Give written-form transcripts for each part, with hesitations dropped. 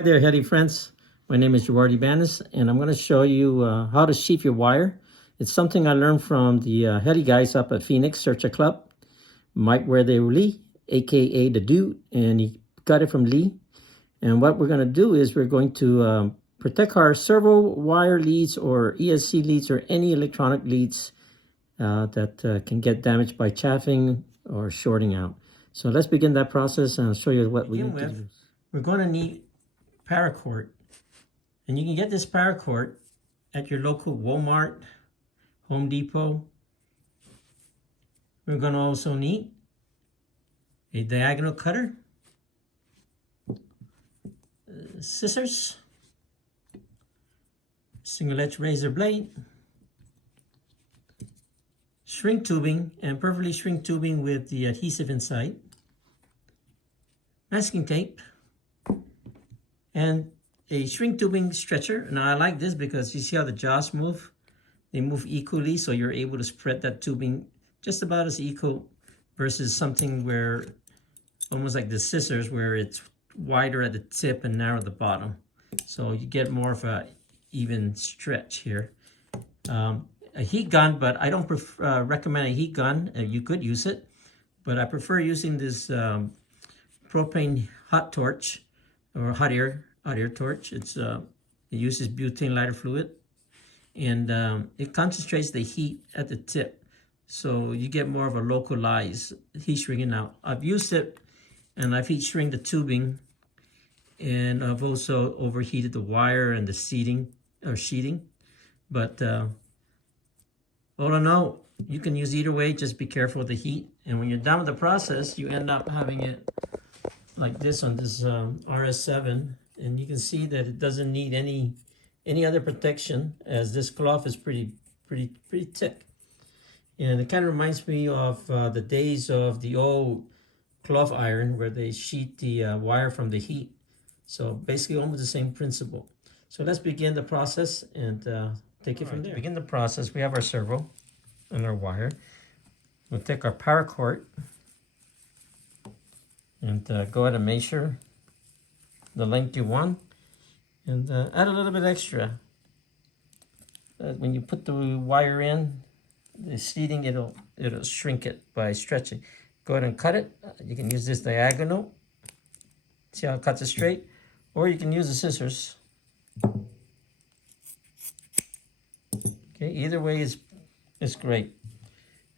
Hi there, Heady friends. My name is Gerardi Banis, and I'm going to show you how to sheath your wire. It's something I learned from the Heady guys up at Phoenix Searcher Club. Mike Where They Lee, aka the Dude, and he got it from Lee. And what we're going to do is we're going to protect our servo wire leads or ESC leads or any electronic leads that can get damaged by chaffing or shorting out. So let's begin that process and I'll show you what we need to do. We're going to need paracord, and you can get this paracord at your local Walmart, Home Depot. We're going to also need a diagonal cutter, scissors, single edge razor blade, shrink tubing, and perfectly shrink tubing with the adhesive inside, masking tape, and a shrink tubing stretcher. Now I like this because you see how the jaws move? They move equally, so you're able to spread that tubing just about as equal versus something where, almost like the scissors, where it's wider at the tip and narrow at the bottom. So you get more of a even stretch here. A heat gun, but I don't recommend a heat gun. You could use it, but I prefer using this propane hot torch or hot air torch. It uses butane lighter fluid, and it concentrates the heat at the tip, so you get more of a localized heat shrinking. Now I've used it and I've heat shrink the tubing, and I've also overheated the wire and the sheathing, but all in all, you can use either way. Just be careful with the heat, and when you're done with the process, you end up having it like this on this RS7, and you can see that it doesn't need any other protection, as this cloth is pretty thick. And it kind of reminds me of the days of the old cloth iron where they sheet the wire from the heat. So basically almost the same principle. So let's begin the process and take it from there. To begin the process, we have our servo and our wire. We'll take our paracord and go ahead and measure the length you want, and add a little bit extra. When you put the wire in, the sheathing, it'll shrink it by stretching. Go ahead and cut it. You can use this diagonal. See how it cuts it straight? Or you can use the scissors. Okay, either way is great.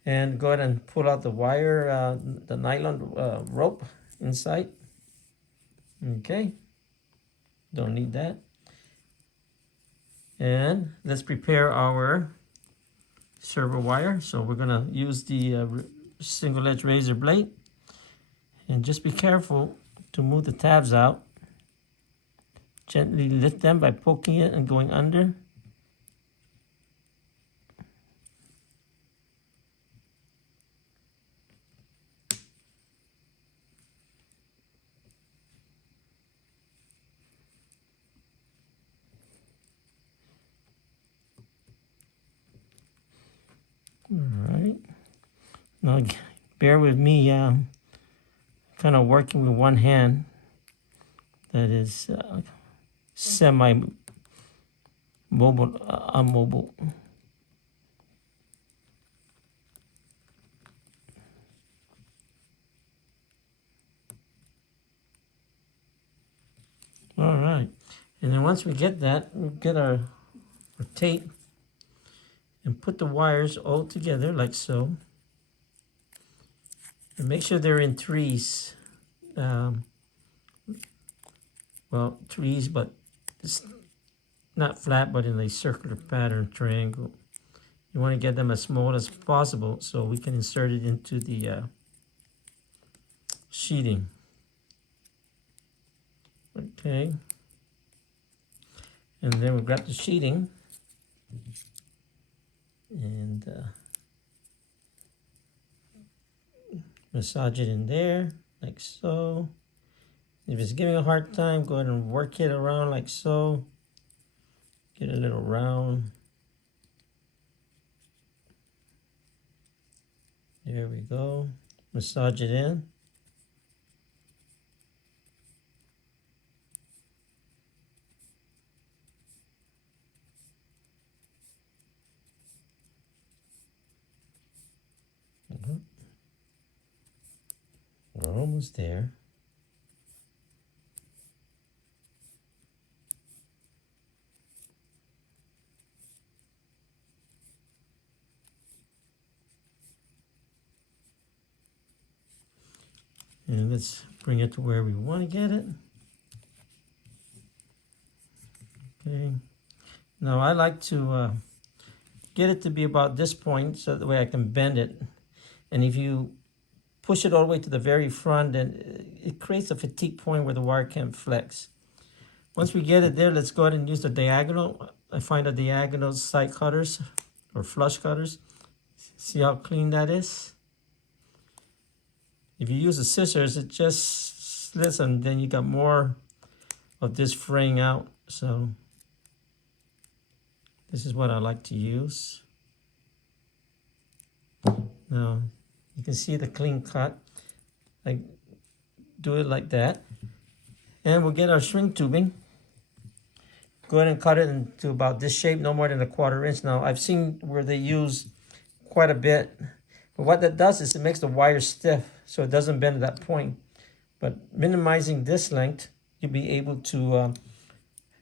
And go ahead and pull out the wire, the nylon rope inside. Okay, don't need that. And let's prepare our servo wire. So we're gonna use the single edge razor blade, and just be careful to move the tabs out. Gently lift them by poking it and going under. All right, now bear with me, kind of working with one hand that is semi-mobile, unmobile. All right, and then once we get that, we'll get our tape and put the wires all together like so. And make sure they're in threes. Well, threes, but it's not flat, but in a circular pattern, triangle. You want to get them as small as possible so we can insert it into the sheathing. Okay. And then we've got the sheathing. And massage it in there like so. If it's giving a hard time, go ahead and work it around like so. Get a little round. There we go. Massage it in. almost there. And let's bring it to where we want to get it. Okay. Now I like to get it to be about this point so that way I can bend it. And if you push it all the way to the very front, then it creates a fatigue point where the wire can't flex. Once we get it there, let's go ahead and use the diagonal. I find the diagonal side cutters or flush cutters. See how clean that is? If you use the scissors, it just slits and then you got more of this fraying out. So this is what I like to use. Now you can see the clean cut. I do it like that. And we'll get our shrink tubing. Go ahead and cut it into about this shape, no more than a 1/4 inch. Now I've seen where they use quite a bit. But what that does is it makes the wire stiff so it doesn't bend at that point. But minimizing this length, you'll be able to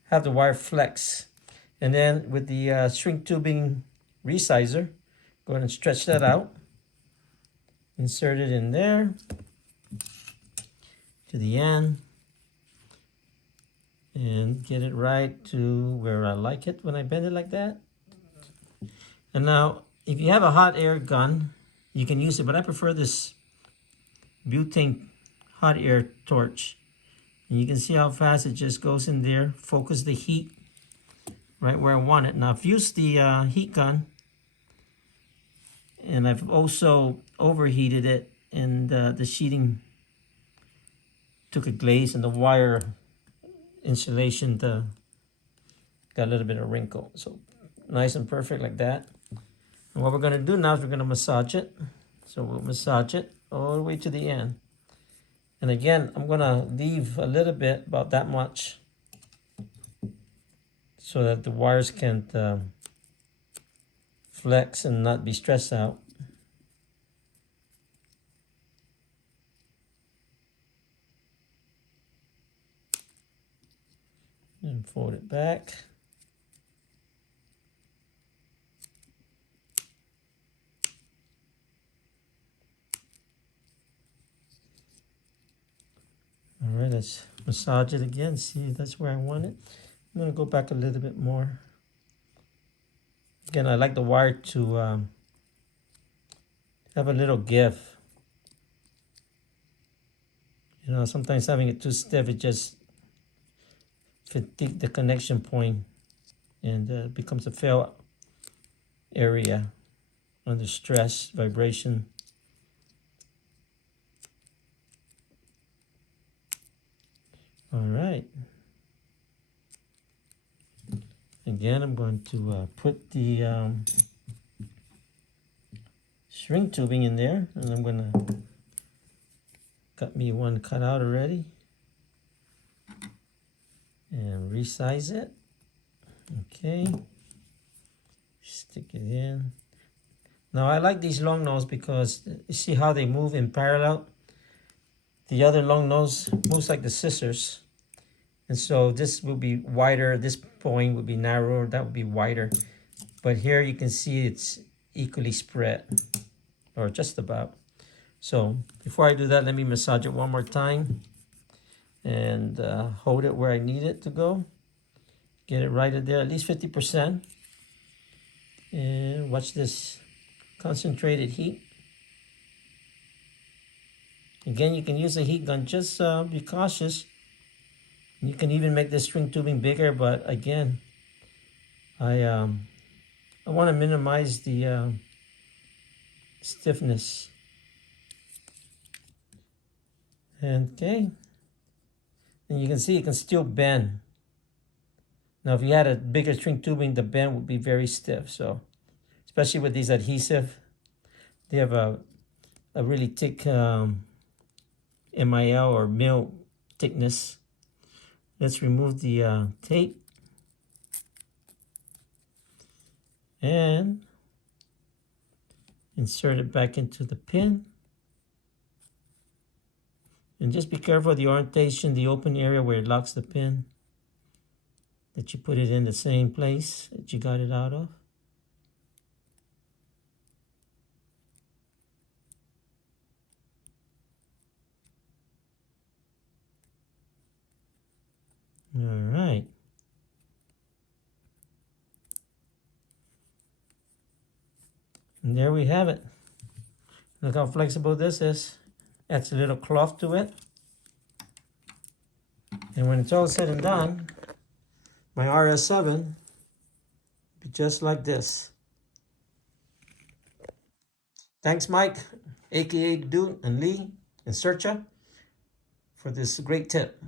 have the wire flex. And then with the shrink tubing resizer, go ahead and stretch that out. Insert it in there to the end. And get it right to where I like it when I bend it like that. And now, if you have a hot air gun, you can use it, but I prefer this butane hot air torch. And you can see how fast it just goes in there, focus the heat right where I want it. Now I've used the heat gun, and I've also overheated it, and the sheathing took a glaze, and the wire insulation got a little bit of wrinkle. So nice and perfect like that. And what we're going to do now is we're going to massage it. So we'll massage it all the way to the end. And again, I'm going to leave a little bit, about that much, so that the wires can't flex and not be stressed out. And fold it back. All right, let's massage it again. See, that's where I want it. I'm going to go back a little bit more. Again, I like the wire to have a little give. You know, sometimes having it too stiff, it just fatigue the connection point, and becomes a fail area under stress, vibration. All right. Again, I'm going to put the shrink tubing in there, and I'm going to got me one cut out already, and resize it. Okay, stick it in. Now I like these long nose because you see how they move in parallel. The other long nose moves like the scissors, and so this will be wider, this point would be narrower, that would be wider. But here you can see it's equally spread, or just about. So before I do that, let me massage it one more time and hold it where I need it to go. Get it right in there, at least 50%. And watch this concentrated heat. Again, you can use a heat gun, just be cautious. You can even make this string tubing bigger, but again, I want to minimize the stiffness. Okay, and you can see it can still bend. Now, if you had a bigger string tubing, the bend would be very stiff. So, especially with these adhesive, they have a really thick MIL or mil thickness. Let's remove the tape and insert it back into the pin. And just be careful of the orientation, the open area where it locks the pin, that you put it in the same place that you got it out of. All right. And there we have it. Look how flexible this is. Adds a little cloth to it. And when it's all said and done, my RS7 will be just like this. Thanks, Mike, aka Dude and Lee and Searcha, for this great tip.